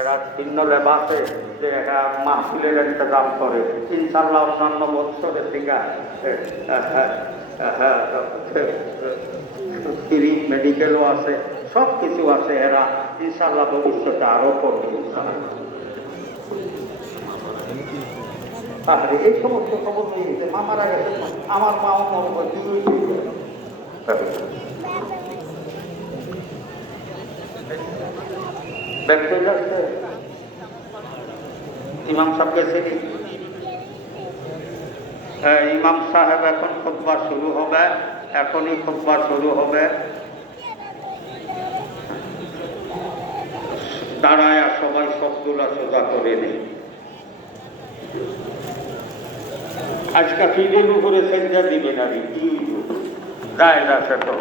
এরা ভিন্ন লেবাসে যে এরা মাহফিলের ইন্তজাম করে ইনশাল্লাহ অন্যান্য বৎসরের দিকে ফ্রি মেডিকেলও আছে, সব কিছু আছে। এরা ইনশাল্লাহ ভবিষ্যতে আরো করবে। এই সমস্ত খবর নিয়ে গেছে, মা মারা গেছে, আমার মাও মরবে, ব্যক্তি যাচ্ছে। ইমাম সাহেব গেছে, ইমাম সাহেব এখন খুতবা শুরু হবে, এখনই খুতবা শুরু হবে। দাঁড়ায় সবাই সবগুলা সোজা করে নেই। আজকে ফিরের উপরে সেজদা দিবে না, কি যায় আছে তো